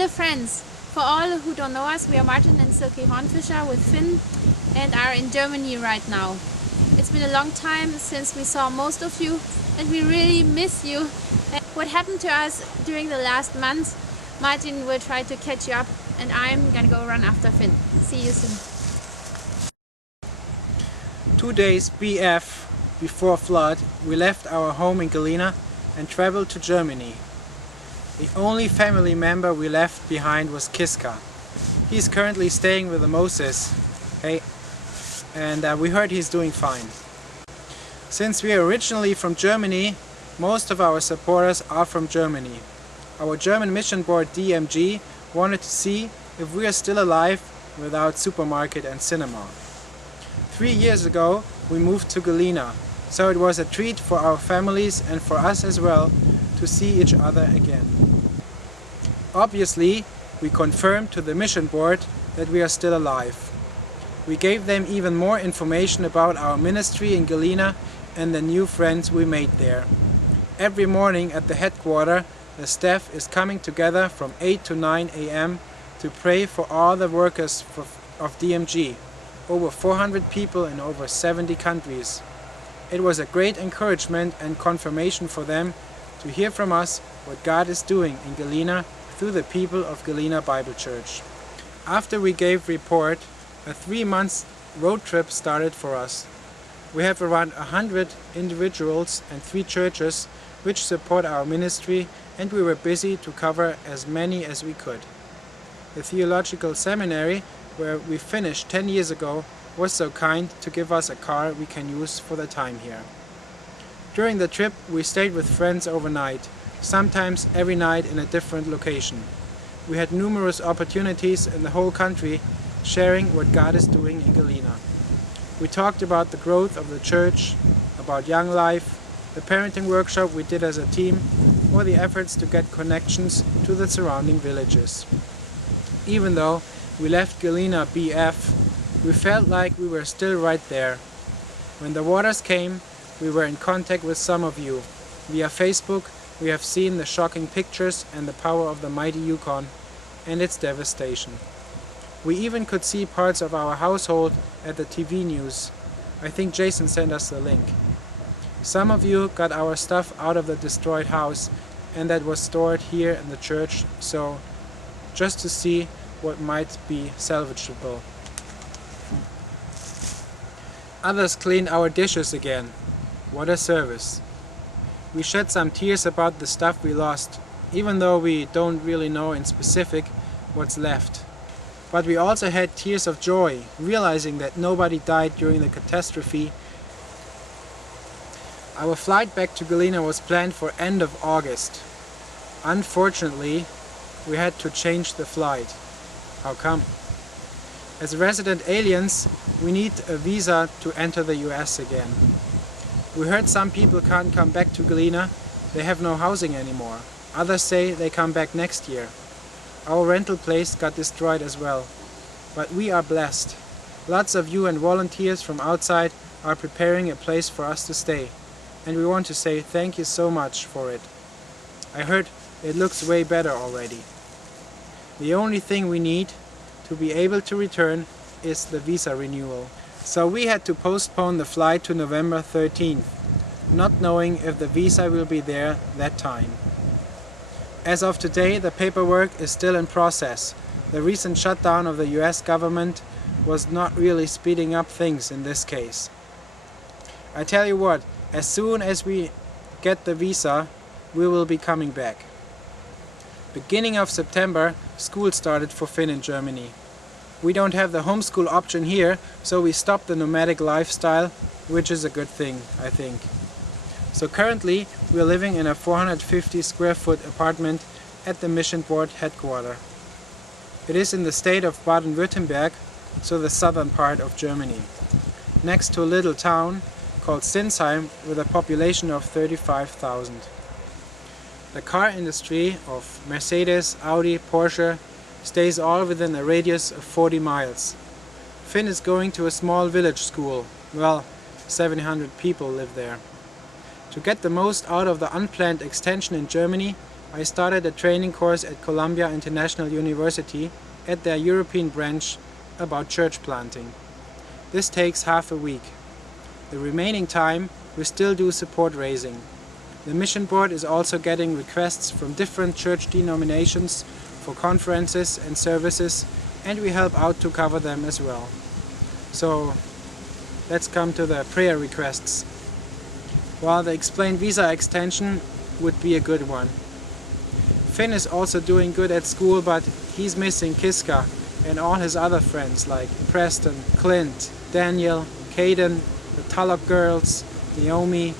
Hello friends! For all who don't know us, we are Martin and Silke Hornfischer with Finn and are in Germany right now. It's been a long time since we saw most of you and we really miss you. And what happened to us during the last month, Martin will try to catch you up and I'm gonna go run after Finn. See you soon. 2 days BF before flood, we left our home in Galena and traveled to Germany. The only family member we left behind was Kiska. He's currently staying with the Moses. Hey, and we heard he's doing fine. Since we are originally from Germany, most of our supporters are from Germany. Our German mission board DMG wanted to see if we are still alive without supermarket and cinema. 3 years ago we moved to Galena, so it was a treat for our families and for us as well to see each other again. Obviously, we confirmed to the mission board that we are still alive. We gave them even more information about our ministry in Galena and the new friends we made there. Every morning at the headquarters, the staff is coming together from 8 to 9 a.m. to pray for all the workers of DMG, over 400 people in over 70 countries. It was a great encouragement and confirmation for them to hear from us what God is doing in Galena through the people of Galena Bible Church. After we gave report, a 3-month road trip started for us. We have around 100 individuals and 3 churches which support our ministry, and we were busy to cover as many as we could. The theological seminary, where we finished 10 years ago, was so kind to give us a car we can use for the time here. During the trip we stayed with friends overnight, sometimes every night in a different location. We had numerous opportunities in the whole country sharing what God is doing in Galena. We talked about the growth of the church, about young life, the parenting workshop we did as a team, or the efforts to get connections to the surrounding villages. Even though we left Galena BF, we felt like we were still right there. When the waters came, we were in contact with some of you. Via Facebook, we have seen the shocking pictures and the power of the mighty Yukon and its devastation. We even could see parts of our household at the TV news. I think Jason sent us the link. Some of you got our stuff out of the destroyed house and that was stored here in the church, so just to see what might be salvageable. Others cleaned our dishes again. What a service. We shed some tears about the stuff we lost, even though we don't really know in specific what's left. But we also had tears of joy, realizing that nobody died during the catastrophe. Our flight back to Galena was planned for end of August. Unfortunately, we had to change the flight. How come? As resident aliens, we need a visa to enter the US again. We heard some people can't come back to Galena, they have no housing anymore. Others say they come back next year. Our rental place got destroyed as well. But we are blessed. Lots of you and volunteers from outside are preparing a place for us to stay. And we want to say thank you so much for it. I heard it looks way better already. The only thing we need to be able to return is the visa renewal. So we had to postpone the flight to November 13th, not knowing if the visa will be there that time. As of today, the paperwork is still in process. The recent shutdown of the US government was not really speeding up things in this case. I tell you what, as soon as we get the visa, we will be coming back. Beginning of September, school started for Finn in Germany. We don't have the homeschool option here, so we stopped the nomadic lifestyle, which is a good thing, I think. So currently, we are living in a 450 square foot apartment at the mission board headquarters. It is in the state of Baden-Württemberg, so the southern part of Germany, next to a little town called Sinsheim with a population of 35,000. The car industry of Mercedes, Audi, Porsche stays all within a radius of 40 miles. Finn is going to a small village school. Well, 700 people live there. To get the most out of the unplanned extension in Germany, I started a training course at Columbia International University at their European branch about church planting. This takes half a week. The remaining time we still do support raising. The mission board is also getting requests from different church denominations for conferences and services, and we help out to cover them as well. So let's come to the prayer requests. While the explained visa extension would be a good one. Finn is also doing good at school, but he's missing Kiska and all his other friends like Preston, Clint, Daniel, Caden, the Tulloch girls, Naomi.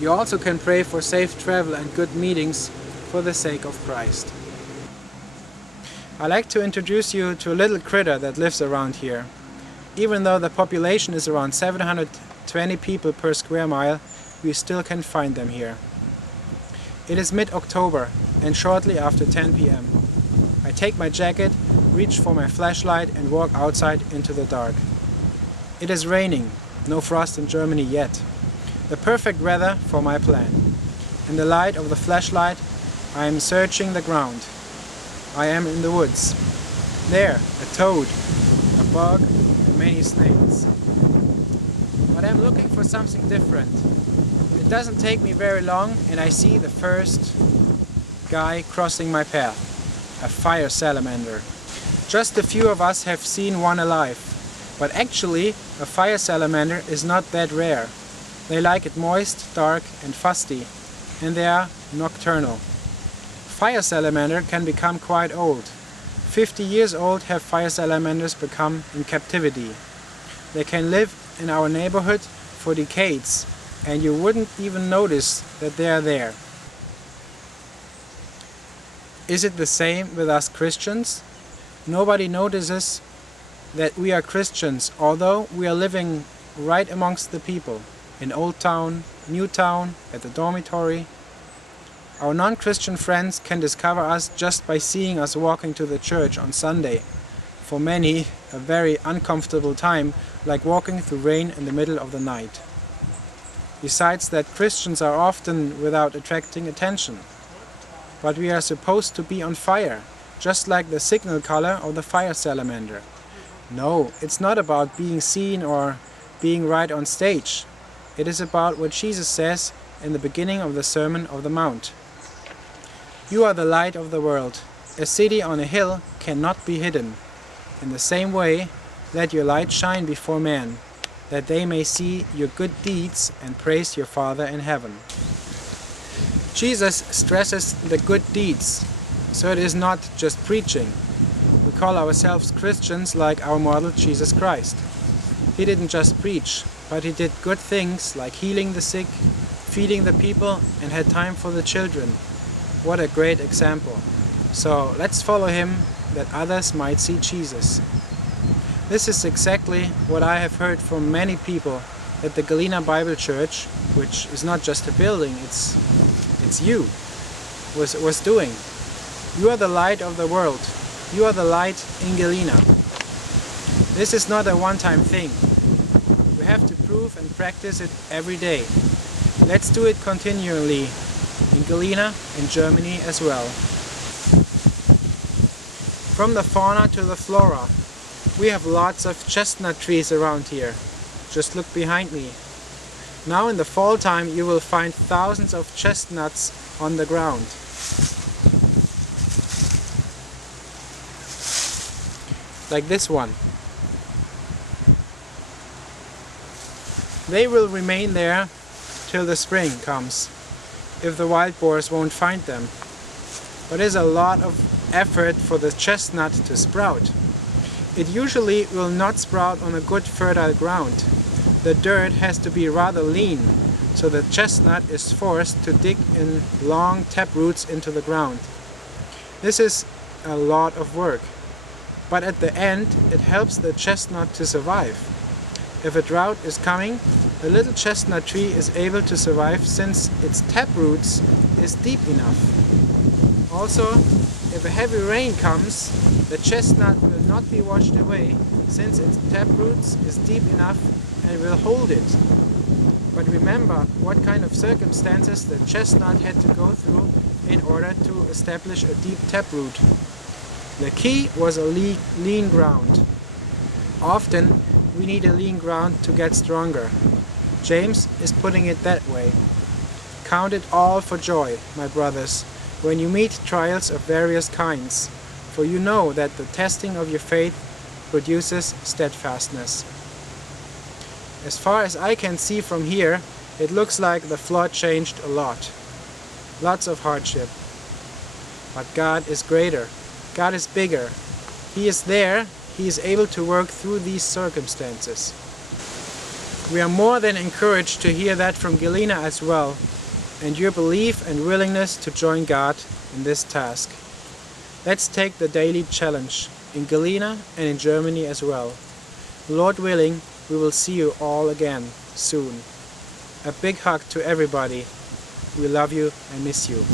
You also can pray for safe travel and good meetings for the sake of Christ. I'd like to introduce you to a little critter that lives around here. Even though the population is around 720 people per square mile, we still can find them here. It is mid-October and shortly after 10 p.m. I take my jacket, reach for my flashlight and walk outside into the dark. It is raining, no frost in Germany yet. The perfect weather for my plan. In the light of the flashlight, I am searching the ground. I am in the woods. There, a toad, a bug, and many snails. But I'm looking for something different. It doesn't take me very long and I see the first guy crossing my path. A fire salamander. Just a few of us have seen one alive. But actually, a fire salamander is not that rare. They like it moist, dark and fusty, and they are nocturnal. Fire salamander can become quite old. 50 years old have fire salamanders become in captivity. They can live in our neighborhood for decades, and you wouldn't even notice that they are there. Is it the same with us Christians? Nobody notices that we are Christians, although we are living right amongst the people. In Old Town, New Town, at the dormitory. Our non-Christian friends can discover us just by seeing us walking to the church on Sunday. For many, a very uncomfortable time, like walking through rain in the middle of the night. Besides that, Christians are often without attracting attention. But we are supposed to be on fire, just like the signal color of the fire salamander. No, it's not about being seen or being right on stage. It is about what Jesus says in the beginning of the Sermon on the Mount. You are the light of the world. A city on a hill cannot be hidden. In the same way, let your light shine before men, that they may see your good deeds and praise your Father in heaven. Jesus stresses the good deeds, so it is not just preaching. We call ourselves Christians like our model Jesus Christ. He didn't just preach, but he did good things like healing the sick, feeding the people, and had time for the children. What a great example. So let's follow him that others might see Jesus. This is exactly what I have heard from many people at the Galena Bible Church, which is not just a building, it's you, was doing. You are the light of the world. You are the light in Galena. This is not a one-time thing. We have to prove and practice it every day. Let's do it continually in Galena, in Germany as well. From the fauna to the flora, we have lots of chestnut trees around here. Just look behind me. Now in the fall time you will find thousands of chestnuts on the ground. Like this one. They will remain there till the spring comes, if the wild boars won't find them. But there's a lot of effort for the chestnut to sprout. It usually will not sprout on a good fertile ground. The dirt has to be rather lean, so the chestnut is forced to dig in long tap roots into the ground. This is a lot of work, but at the end it helps the chestnut to survive. If a drought is coming, the little chestnut tree is able to survive since its tap roots is deep enough. Also, if a heavy rain comes, the chestnut will not be washed away since its tap roots is deep enough and will hold it. But remember what kind of circumstances the chestnut had to go through in order to establish a deep taproot. The key was a lean ground. Often we need a lean ground to get stronger. James is putting it that way. Count it all for joy, my brothers, when you meet trials of various kinds, for you know that the testing of your faith produces steadfastness. As far as I can see from here, it looks like the flood changed a lot. Lots of hardship. But God is greater. God is bigger. He is there. He is able to work through these circumstances. We are more than encouraged to hear that from Galena as well, and your belief and willingness to join God in this task. Let's take the daily challenge in Galena and in Germany as well. Lord willing, we will see you all again soon. A big hug to everybody. We love you and miss you.